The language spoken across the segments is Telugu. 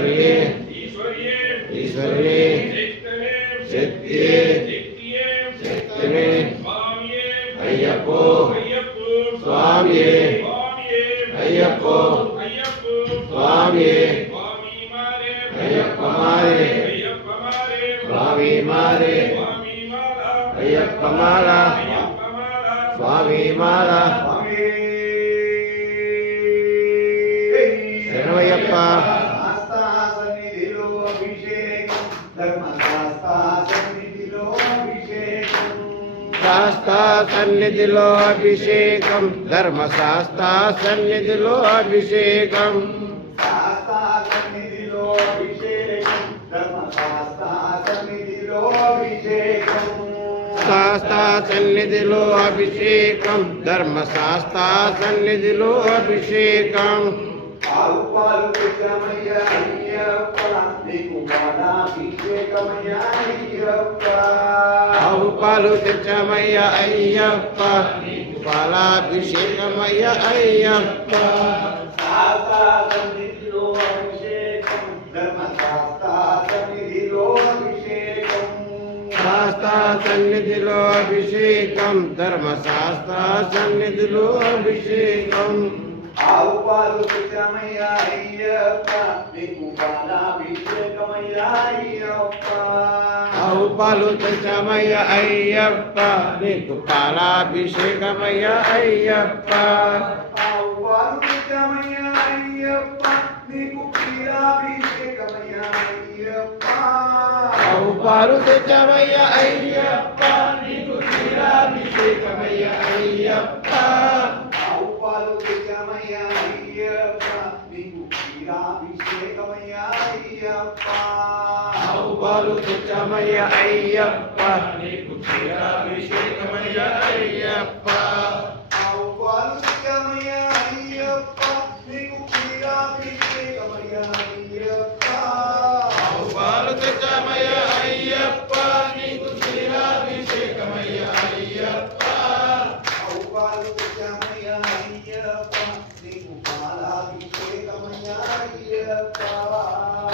ఈశ్వర్యే ఈశ్వర్యే ఈశ్వర్యే శక్తినే శక్తియే శక్తియే శక్తినే స్వామియే అయ్యప్పో అయ్యప్పో స్వామియే స్వామియే అయ్యప్పో అయ్యప్పో స్వామియే స్వామి మారే అయ్యప్ప మారే అయ్యప్ప మారే స్వామి మారే స్వామి మాల అయ్యప్ప మాల అయ్యప్ప మాల స్వామి మాల శరణమయ్యప్ప శాస్తా సన్నిధిలో అభిషేకం ధర్మశాస్తా సన్నిధిలో అభిషేకం శాస్తా సన్నిధిలో అభిషేకం ధర్మశాస్త్ర సన్నిధిలో అభిషేకం శాస్తా సన్నిధిలో అభిషేకం ధర్మశాస్తా సన్నిధిలో అభిషేకం శాస్త్ర సన్నిధిలో అభిషేకం ధర్మశాస్త్ర సన్నిధిలో అభిషేకం పాలు పాలు తెచ్చామయ్య అయ్యప్ప నీకు పాలాభిషేకమయ్య అయ్యప్ప ఆవు పాలు తెచ్చమయ్య అయ్యప్ప నీకు పాలాభిషేకమయ్య అయ్యప్ప శాస్తా సన్నిధిలో అభిషేకం ధర్మశాస్తా సన్నిధిలో అభిషేకం శాస్త్ర సన్నిధిలో అభిషేకం ధర్మశాస్త్ర సన్నిధిలో అభిషేకం ఆవు పాలు తెచ్చామయ్య అయ్యప్ప నీకు పాలాభిషేకమయ్య అయ్యప్ప ఆవు పాలు తెచ్చమయ్య అయ్యప్ప నీకు పాలాభిషేకమయ్య అయ్యప్ప ఆవు పాలు తెచ్చామయ్య అయ్యప్ప నీకు క్షీరాభిషేకమయ్య అయ్యప్ప ఆవు పాలు తెచ్చమయ్య అయ్యప్ప నీకు క్షీరాభిషేకమయ్య అయ్యప్ప ఆవు పాలు తెచ్చామయ్య అయ్యప్ప నీకు క్షీరాభిషేకమయ్య అయ్యప్ప ఆవు పాలు తెచ్చమయ్య అయ్యప్ప నీకు క్షీరాభిషేకమయ్య అయ్యప్ప ఆవు పాలు తెచ్చామయ్య అయ్యప్ప నీకు క్షీరాభిషేకమయ్య అయ్యప్ప ఆవు పాలు తెచ్చమయ్య అయ్యప్ప నీకు క్షీరాభిషేకమయ్య అయ్యప్ప ఆవు పాలు తెచ్చామయ్య అయ్యప్ప నీకు పాలాభిషేకమయ్య అయ్యప్ప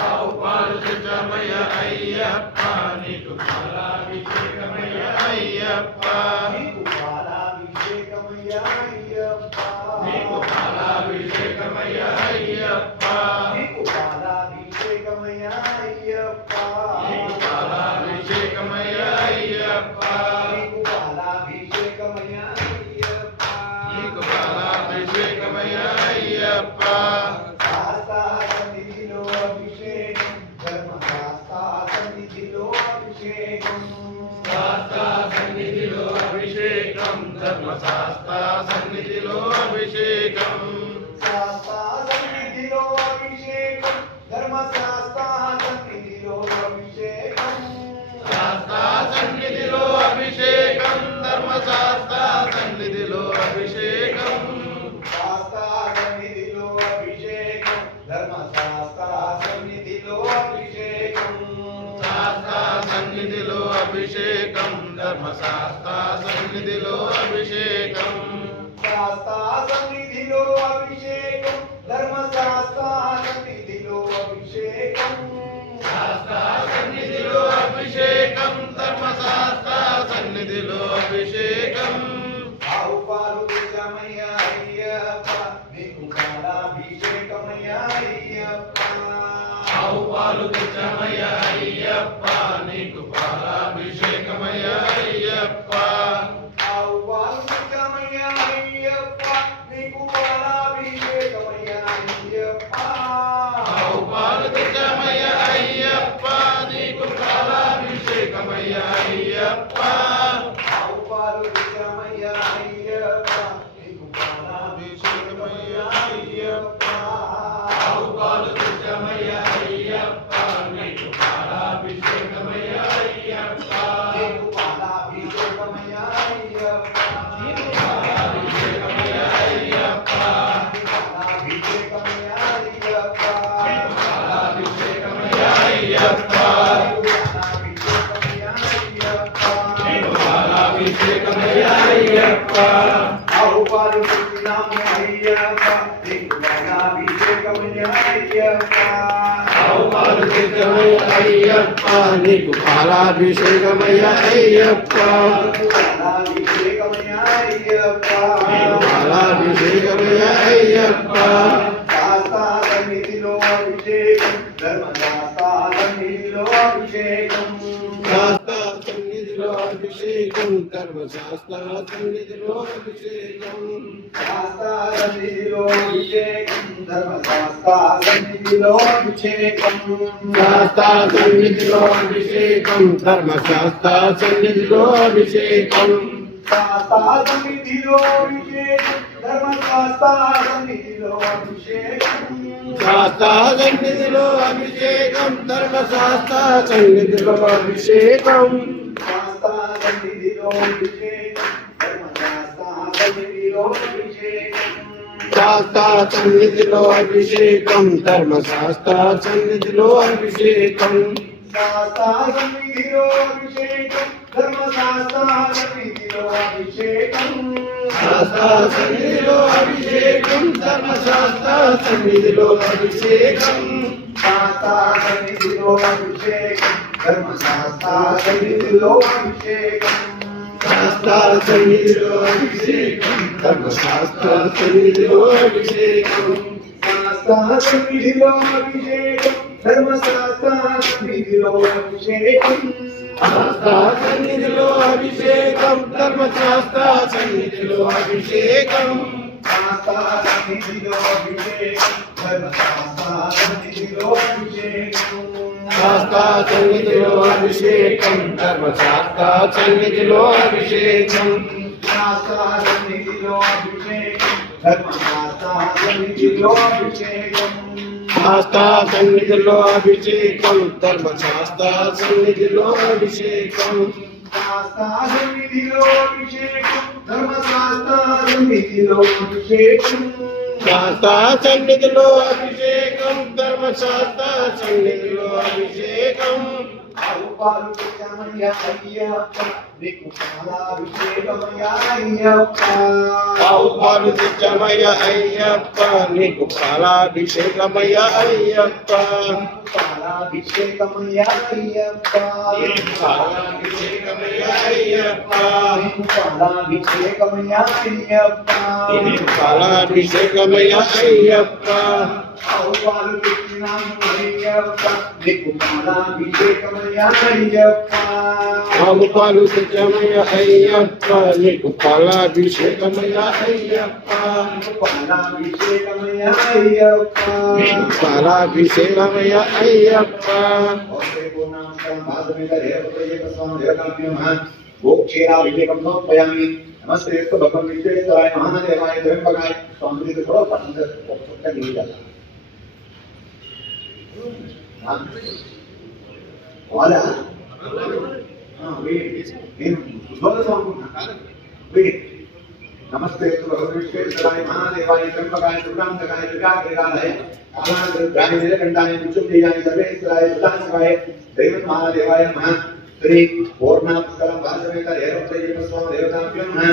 ఆవు పాలు తెచ్చమయ్య అయ్యప్ప నీకు పాలాభిషేకమయ్య అయ్యప్ప నీకు పాలాభిషేకమయ్య అయ్యప్ప నీకు పాలాభిషేకమయ్య అయ్యప్ప నీకు పాలాభిషేకమయ్య అయ్యప్ప నీకు పాలాభిషేకమయ్య అయ్యప్ప నీకు పాలాభిషేకమయ్య అయ్యప్ప నీకు పాలాభిషేకమయ్య అయ్యప్ప శాస్తా సన్నిధిలో అభిషేకం ధర్మశాస్తా సన్నిధిలో అభిషేకం శాస్త్ర సన్నిధిలో అభిషేకం ధర్మశాస్త్ర సన్నిధిలో అభిషేకం శాస్తా సన్నిధిలో అభిషేకం ధర్మశాస్తా సన్నిధిలో అభిషేకం శాస్త్ర సన్నిధిలో అభిషేకం ధర్మశాస్త్ర సన్నిధిలో అభిషేకం శాస్తా సన్నిధిలో అభిషేకం ధర్మశాస్తా సన్నిధిలో అభిషేకం శాస్త్ర సన్నిధిలో అభిషేకం ధర్మశాస్త్ర సన్నిధిలో అభిషేకం శాస్తా సన్నిధిలో అభిషేకం ధర్మశాస్తా సన్నిధిలో అభిషేకం శాస్త్ర సన్నిధిలో అభిషేకం ధర్మశాస్త్ర సన్నిధిలో అభిషేకం ఆవు పాలు తెచ్చామయ్య అయ్యప్ప నీకు పాలాభిషేకమయ్య అయ్యప్ప ఆవు పాలు తెచ్చమయ్య అయ్యప్ప నీకు పాలాభిషేకమయ్య అయ్యప్ప ఆవు పాలు తెచ్చామయ్య అయ్యప్ప నీకు పాలాభిషేకమయ్య అయ్యప్ప ఆవు పాలు తెచ్చమయ్య అయ్యప్ప నీకు పాలాభిషేకమయ్య అయ్యప్ప ఆవు పాలు తెచ్చామయ్య అయ్యప్ప నీకు పాలాభిషేకమయ్య అయ్యప్ప ఆవు పాలు తెచ్చమయ్య అయ్యప్ప నీకు పాలాభిషేకమయ్య అయ్యప్ప నీకు పాలాభిషేకమయ్య అయ్యప్ప నీకు పాలాభిషేకమయ్య అయ్యప్ప పాలాభిషేకమయ్య అయ్యప్ప పాలాభిషేకమయ్య అయ్యప్ప నీకు పాలాభిషేకమయ్య అయ్యప్ప ఆవు పాలు తెచ్చినాము అయ్యప్ప నీకు పాలాభిషేకమయ్య అయ్యప్ప ఆవు అయ్యప్ప నీకు పాలాభిషేకమయ్యా అయ్యప్ప పాలాభిషేకమయ్యా అయ్యప్ప పాలాభిషేకమయ్యా అయ్యప్ప శాస్త్ర సన్నిధిలో అభిషేకం ధర్మశాస్త్ర సన్నిధిలో అభిషేకం శాస్త్ర సన్నిధిలో అభిషేకం ధర్మశాస్త్ర సన్నిధిలో అభిషేకం శాస్త్ర సన్నిధిలో అభిషేకం ధర్మశాస్త్ర సన్నిధిలో అభిషేకం శాస్త్ర సన్నిధిలో అభిషేకం ధర్మశాస్త్ర సన్నిధిలో అభిషేకం శాస్త్ర సన్నిధిలో అభిషేకం ధర్మశాస్త్ర సన్నిధిలో అభిషేకం శాస్త్ర సన్నిధిలో అభిషేకం ధర్మశాస్త్ర సన్నిధిలో అభిషేకం శాస్త్ర సన్నిధిలో అభిషేకం ధర్మశాస్త్ర సన్నిధిలో అభిషేకం శాస్త్ర సన్నిధిలో అభిషేకం ధర్మశాస్త్ర సన్నిధిలో అభిషేకం శాస్త్ర సన్నిధిలో అభిషేకం ధర్మశాస్త్ర సన్నిధిలో అభిషేకం శాస్త్ర సన్నిధిలో అభిషేకం ధర్మశాస్త్ర సన్నిధిలో అభిషేకం శాస్త్ర సన్నిధిలో అభిషేకం ధర్మశాస్త్ర సన్నిధిలో అభిషేకం శాస్త్ర సన్నిధిలో అభిషేకం ధర్మశాస్త్ర సన్నిధిలో అభిషేకం శాస్త్ర సన్నిధిలో అభిషేకం ధర్మశాస్త్ర సన్నిధిలో అభిషేకం శాస్త్ర సన్నిధిలో అభిషేకం ధర్మశాస్త్ర సన్నిధిలో అభిషేకం శాస్త్ర సన్నిధిలో అభిషేకం ధర్మశాస్త్ర సన్నిధిలో అభిషేకం శాస్త్ర సన్నిధిలో అభిషేకం ధర్మశాస్త్ర సన్నిధిలో అభిషేకం శాస్త్ర సన్నిధిలో అభిషేకం ధర్మశాస్త్ర సన్నిధిలో అభిషేకం శాస్త్ర సన్నిధిలో అభిషేకం ధర్మశాస్త్ర సన్నిధిలో అభిషేకం శాస్త్ర సన్నిధిలో అభిషేకం ధర్మశాస్త్ర సన్నిధిలో అభిషేకం శాస్త్ర సన్నిధిలో అభిషేకం ధర్మశాస్త్ర సన్నిధిలో అభిషేకం ఆవుపాలు తెచ్చామయ్యా అయ్యప్ప నీకు పాలాభిషేకమయ్యా అయ్యప్ప ఆవు పాలు తెచ్చమయ్య అయ్యప్ప నీకు పాలాభిషేకమయ్య అయ్యప్ప పాలాభిషేకమయ్యా అయ్యప్ప పాలాభిషేకమయ్య అయ్యప్ప నీకు పాలాభిషేకమయ్యా అయ్యప్ప నీకు పాలాభిషేకమయ్య అయ్యప్ప ఆవుపాలు తెచ్చినాము అయ్యప్ప నీకు పాలాభిషేకమయ్యా అయ్యప్ప ఆవు పాలు తెచ్చమయ్య అయ్యప్ప నీకు పాలాభిషేకమయ్య అయ్యప్ప పాలాభిషేకమయ్యా అయ్యప్ప నీకు పాలాభిషేకమయ్య అయ్యప్ప వివేకం సమర్పయామి నమస్తే భగవన్ విశ్వేశ్వరాయ మహాదేవాయ త్ర్యంబకాయ స్వామి కూడా పట్టణ వాళ్ళ नमस्ते भगवान विश्वेश्वराय महादेवाय त्र्यंबकाय दुर्गांतकाय दुर्गाग्रहाय कालांतराय मुच्चुंदेयाय सर्वेश्वराय सुदाशिवाय दैवत महादेवाय नमः श्री पूर्णात्कलम भासमेत एवं स्वाम देवताभ्यो नमः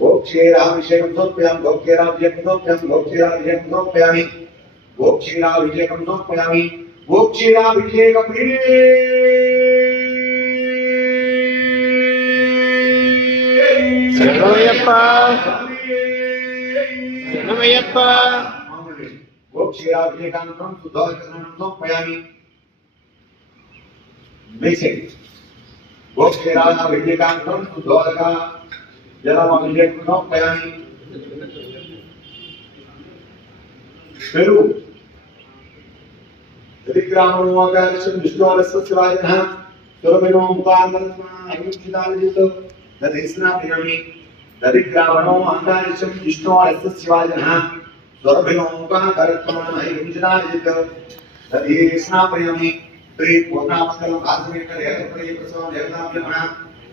गोक्षीराभिषेकं समर्पयामि गोक्षीराभिषेकं समर्पयामि गोक्षीराभिषेकं समर्पयामि गोक्षीराभिषेकं समर्पयामि गोक्षीराभिषेकं శరణమయ్యప్ప శరణమయ్యప్ప गोक्षीराभिषेकानन्तरं शुद्धोदकस्नानं समर्पयामि गोक्षीराभिषेकानन्तरं शुद्धोदक जलमभिषेकं समर्पयामि पेरु ऋग्रामोऽगारक्षं विष्णोरस्वस्वायः सुरभिनो मुखान्तरस्मायुक्षितालजितो तदेस्नापयामि दरिग्रावणो अङ्गारक्षं विष्णोरस्वस्वायः सुरभिनो मुखान्तरस्मायुक्षितालजितो तदेस्नापयामि श्री पूर्णामस्कलं भासमेकर एतत्प्रयप्रसवं देवताभ्यः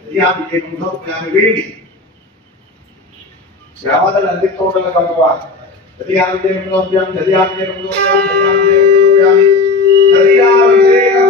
यदियाभिषेकं समर्पयामि वेणि श्रावदल अंदिक्कोटल भगवा यदियाभिषेकं समर्पयामि यदियाभिषेकं समर्पयामि यदियाभिषेकं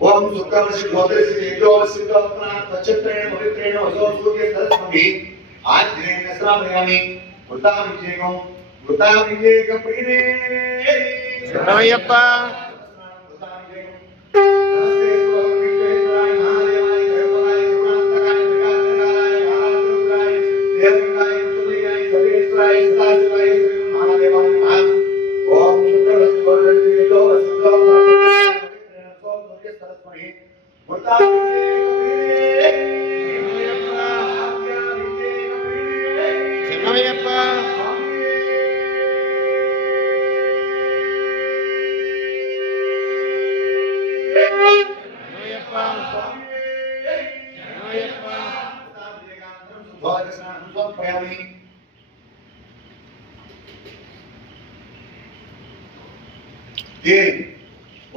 ओम शुक्रमसि गोत्रस्य तेजोवस्य तच्चत्रेण पवित्रेण वसो सूर्य सरस्वती आज्ञेन श्रावयामि वृताभिषेक प्रिये శరణమయ్యప్ప శరణమయ్యప్ప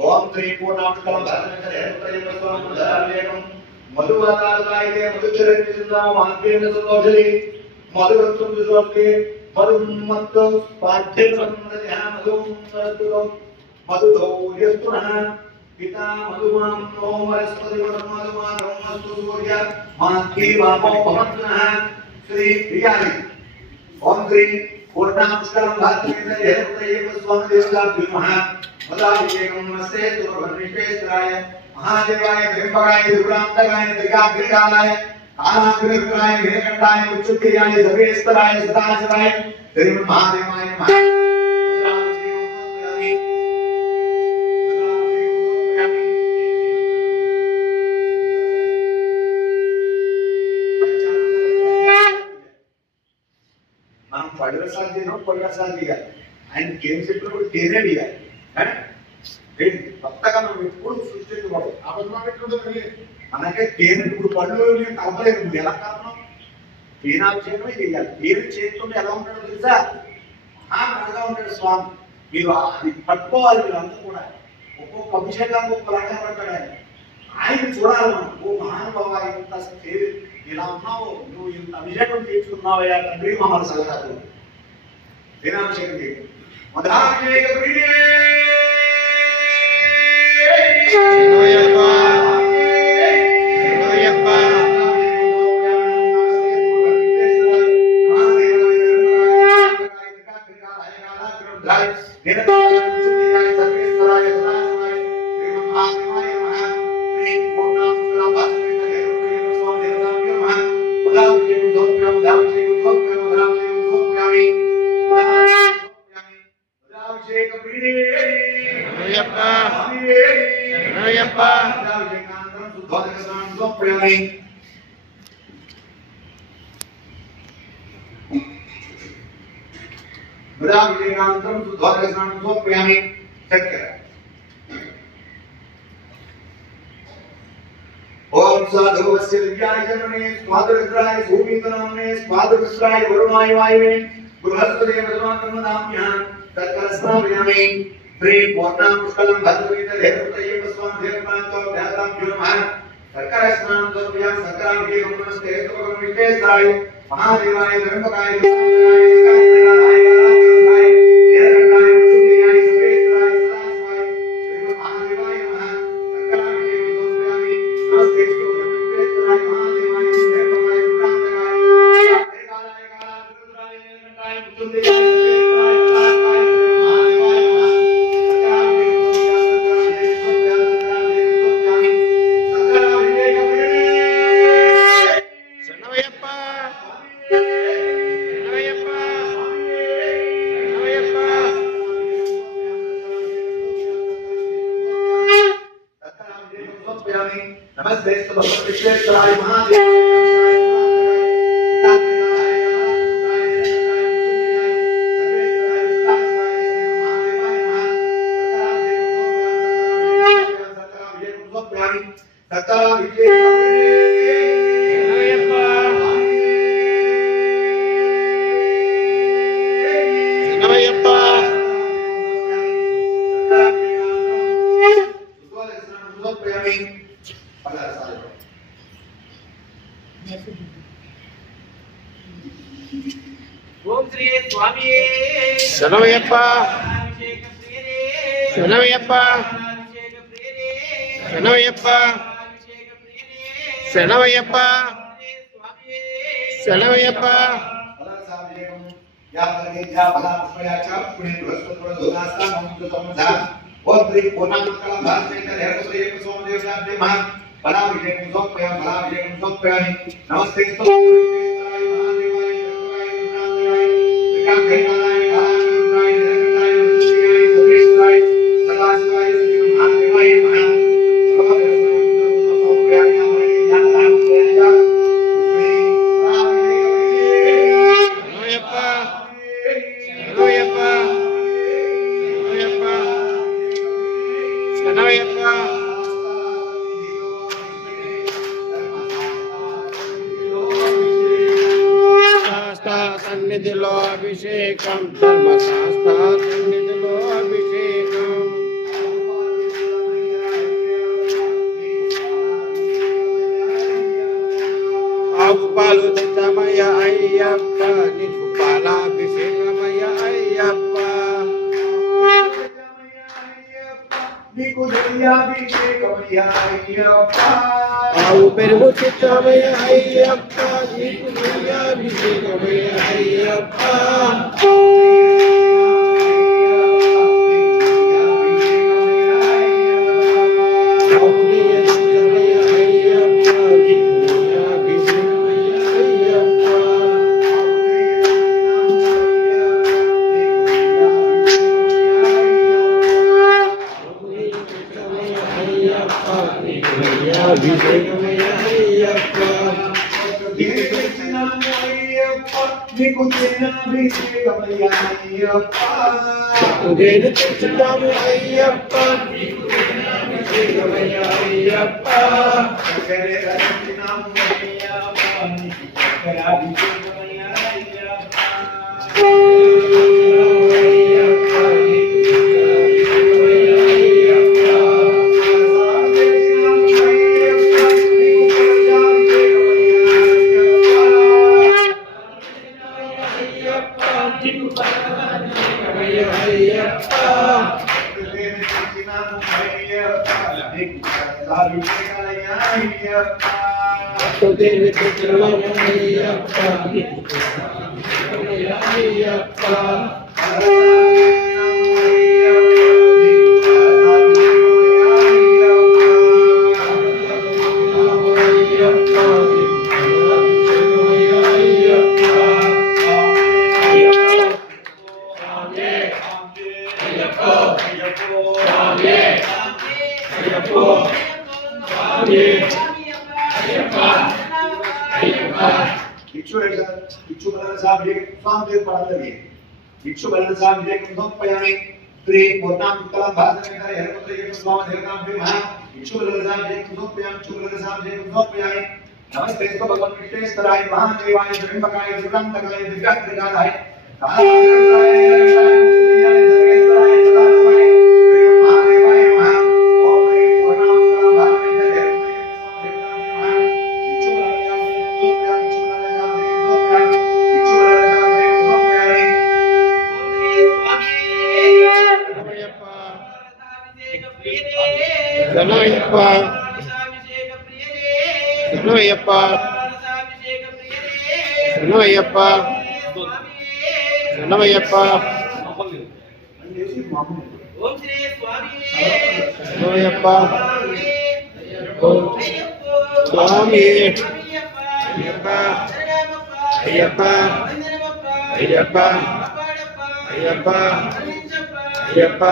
ओम श्री पूर्णामकलम भरतनेकम मधुवातालकायते मधुचरण्यसिंहाम महात्मेन संतोषली मधुरत्वं दुष्वस्ते मधुमत्त पाठ्यसम्मदया मधुमत्तुलो मधुदो यस्तुनः पिता मधुमां नो वनस्पति मधुमां ब्रह्मस्तु सूर्य मात्की वामो भवन्तः श्री प्रियानि ओम श्री पूर्णामकलम भरतनेकम स्वामिदेवताभ्युमः मदाभिषेकं नमस्ते तुर्भन्विश्वेश्वराय महादेवाय त्र्यंबकाय दुर्गान्तकाय त्रिकाग्निकालाय कालाग्निकाय नीलकण्ठाय उच्चुत्याय सर्वेश्वराय सदाशिवाय श्रीमन् महादेवाय नमः మనం పడిరసాలు చేయడం పడిరసాలు తీయాలి ఆయన ఏం చెప్పినప్పుడు తేనే తీయాలి కొత్తగా మనం ఎప్పుడు సృష్టించకూడదు మనకే తేనె ఇప్పుడు పళ్ళు కలపలేదు నువ్వు ఎలా కలపడం తేనాభిషేకమే చేయాలి తేనె చేస్తుంటే ఎలా ఉంటాడో తెలుసా మహాగా ఉంటాడు స్వామి మీరు అది పట్టుకోవాలి మీరు అంతా కూడా ఒక్కొక్క అభిషేకానికి ఒక్కొక్క రకంగా పడతాడు ఆయన చూడాలి మనం ఓ మహానుభావ ఇంత ఇలా ఉన్నావు నువ్వు ఇంత అభిషేకం చేసుకున్నావయ్యా తండ్రి మమ్మల్ని సలహాలు తేనాభిషేకం చేయాలి మదాభిషేక ప్రియే శరణమయ్యప్ప శరణమయ్యప్ప ओम साधुवस्य दिव्याय जन्मने स्वादरुद्राय भूमितनामने स्वादरुद्राय वरुणाय वायुवे बृहस्पति मधुमात्रमदाम्यां तत्कलस्नामयामि श्री पूर्णापुष्कलं भद्रवीत देवतये स्वाम देवमातो ध्याताभ्यो नमः सर्करस्नानं सर्व्यां सर्कराभिषेकं नमस्ते स्तोत्रं विशेषाय महादेवाय त्र्यंबकाय एकाग्रकाय नीलकण्ठाय उच्चुत्याय सर्वेश्वराय सदाशिवाय श्रीमन् महादेवाय नमः सर्कराभिषेकं समर्पयामि नमस्ते भगवते विश्वेश्वराय ఓం శ్రీ స్వామి శరణమయ్యప్ప అభిషేక ప్రియరే శరణమయ్యప్ప అభిషేక ప్రియరే శరణమయ్యప్ప అభిషేక ప్రియరే శరణమయ్యప్ప స్వామి శరణమయ్యప్ప नमस्ते సన్నిధిలో అభిషేకం ధర్మశాస్త్ర సన్నిధిలో అభిషేకం ఆవు పాలు తెచ్చమయ అయ్యప్ప నీకు పాలాభిషేకమయ అయ్యప్ప ఆవు పెరుగు తెచ్చమయ అయ్యప్ప నీకు అభిషేకమయ అయ్యప్ప నేను తెచ్చుతాము అయ్యప్ప అయ్యప్ప नमस्ते भगवान विश्वेश्वराय महादेवाय त्र्यंबकाय दुर्गंधकाय दिव्यात्रिकाय శరణమయ్యప్ప శరణమయ్యప్ప శరణమయ్యప్ప శరణమయ్యప్ప ఓం శ్రీ స్వామి శరణమయ్యప్ప స్వామి అయ్యప్ప అయ్యప్ప అయ్యప్ప అయ్యప్ప అయ్యప్ప అయ్యప్ప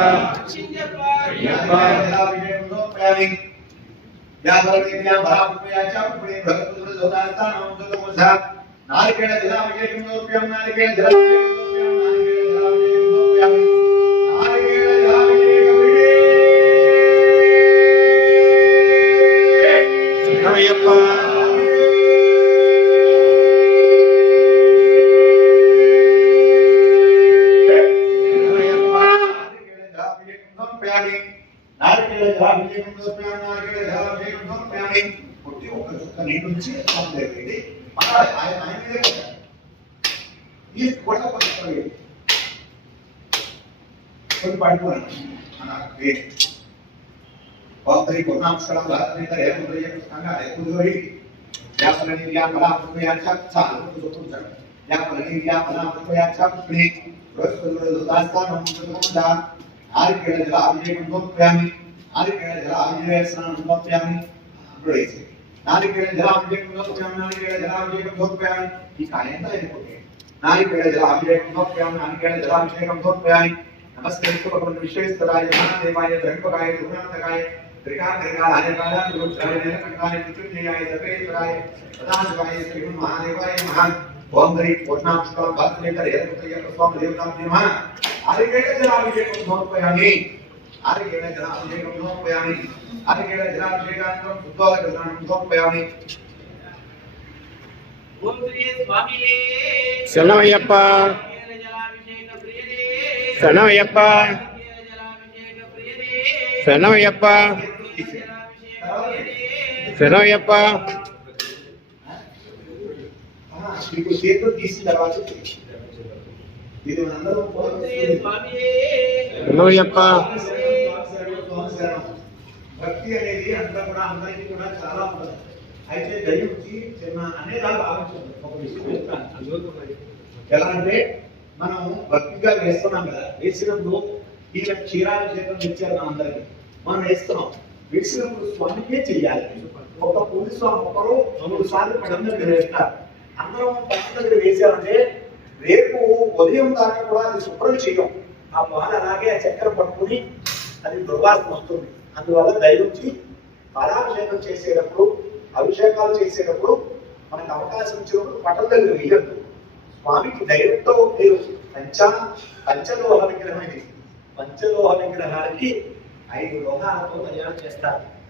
వ్యాపారమేద్యా భావముపయాచ పుణ్య భగవతుడు జోదాస్తానం దుర్గమస నారికేళ జలాభిషేకం సమర్పయామి నారికేళ జలాభిషేకం సమర్పయామి నారికేళ జలాభిషేకం శరణమయ్యప్ప నారికేళ జలాభిషేకం సమర్పయామి నారికేళ జలాభిషేకం సమర్పయామి పుట్టి ఒక చుక్క నీటి నుంచి స్వామి దగ్గరికి ఆయన మీదే కొట్టారు. ఈ కూడా కొన్ని పడిపోయాను మన పేరు కొన్నాంశం భారతీయ ఏకంగా ఎక్కువరి వ్యాపారని నారికేళ జల అభిషేకం సమర్పయామి నారికేళ జల అభిషేక స్నానం సమర్పయామి నారికేళ జల అభిషేకం సమర్పయామి నారికేళ జల అభిషేకం సమర్పయామి ఈ కాయంతా అయిపోతుంది నారికేళ జల అభిషేకం సమర్పయామి నారికేళ జల అభిషేకం సమర్పయామి నమస్తే విశ్వేశ్వరాయ మహాదేవాయ ధర్మకాయ దుర్గాంతకాయ త్రికాంతకాయ రుద్రాయ నీలకంఠాయ మృత్యుంజయాయ సర్వేశ్వరాయ సదాశివాయ శ్రీ మహాదేవాయ మహా ఓం హరి పూర్ణాంశకం భారతీయ ఏకత్రయ స్వామి దేవతాభ్యో నమః నారికేళ జల అభిషేకం సమర్పయామి నారికేళ జల అభిషేకం సమర్పయామి నారికేళ జలాభిషేకానంతరం శుద్ధోదకస్నానం సమర్పయామి ఓం శ్రీ స్వామియే శరణమయ్యప్ప జలాభిషేక ప్రియదే శరణమయ్యప్ప జలాభిషేక ప్రియదే శరణమయ్యప్ప శరణమయ్యప్ప ఇప్పుడు చేతులు తీసిన తర్వాత ఇది మనందరం ఓం శ్రీ స్వామియే శరణమయ్యప్ప భక్తి అనేది అంతా కూడా అందరికీ కూడా చాలా ఉంటుంది. అయితే దైవంకి చిన్న అనేదా భావించండి. ఒక విషయం చెప్తాను. ఎలా అంటే మనం భక్తిగా వేస్తున్నాం కదా, వేసినప్పుడు ఈయన క్షీరాభిషేకం తెచ్చారు మనందరికీ, మనం వేస్తున్నాం. వేసినప్పుడు స్వామికే చెయ్యాలి. ఒక పూజ స్వామి ఒకరు 3 సార్లు పడం దగ్గర వేస్తారు. అందరం పడం దగ్గర వేసామంటే రేపు ఉదయం దాకా కూడా అది శుభ్రం చేయం. ఆ పాలు అలాగే ఆ చక్కెర పట్టుకుని అది దుర్వాసన వస్తుంది. అందువల్ల దైవంచి పాలాభిషేకం చేసేటప్పుడు, అభిషేకాలు చేసేటప్పుడు మనకు అవకాశం ఇచ్చినప్పుడు పటం దగ్గర వేయద్దు. స్వామికి ధైర్యంతో మీరు పంచలోహ విగ్రహం ఇది. పంచలోహ విగ్రహానికి 5 లోహాలతో తయారు చేస్తారు.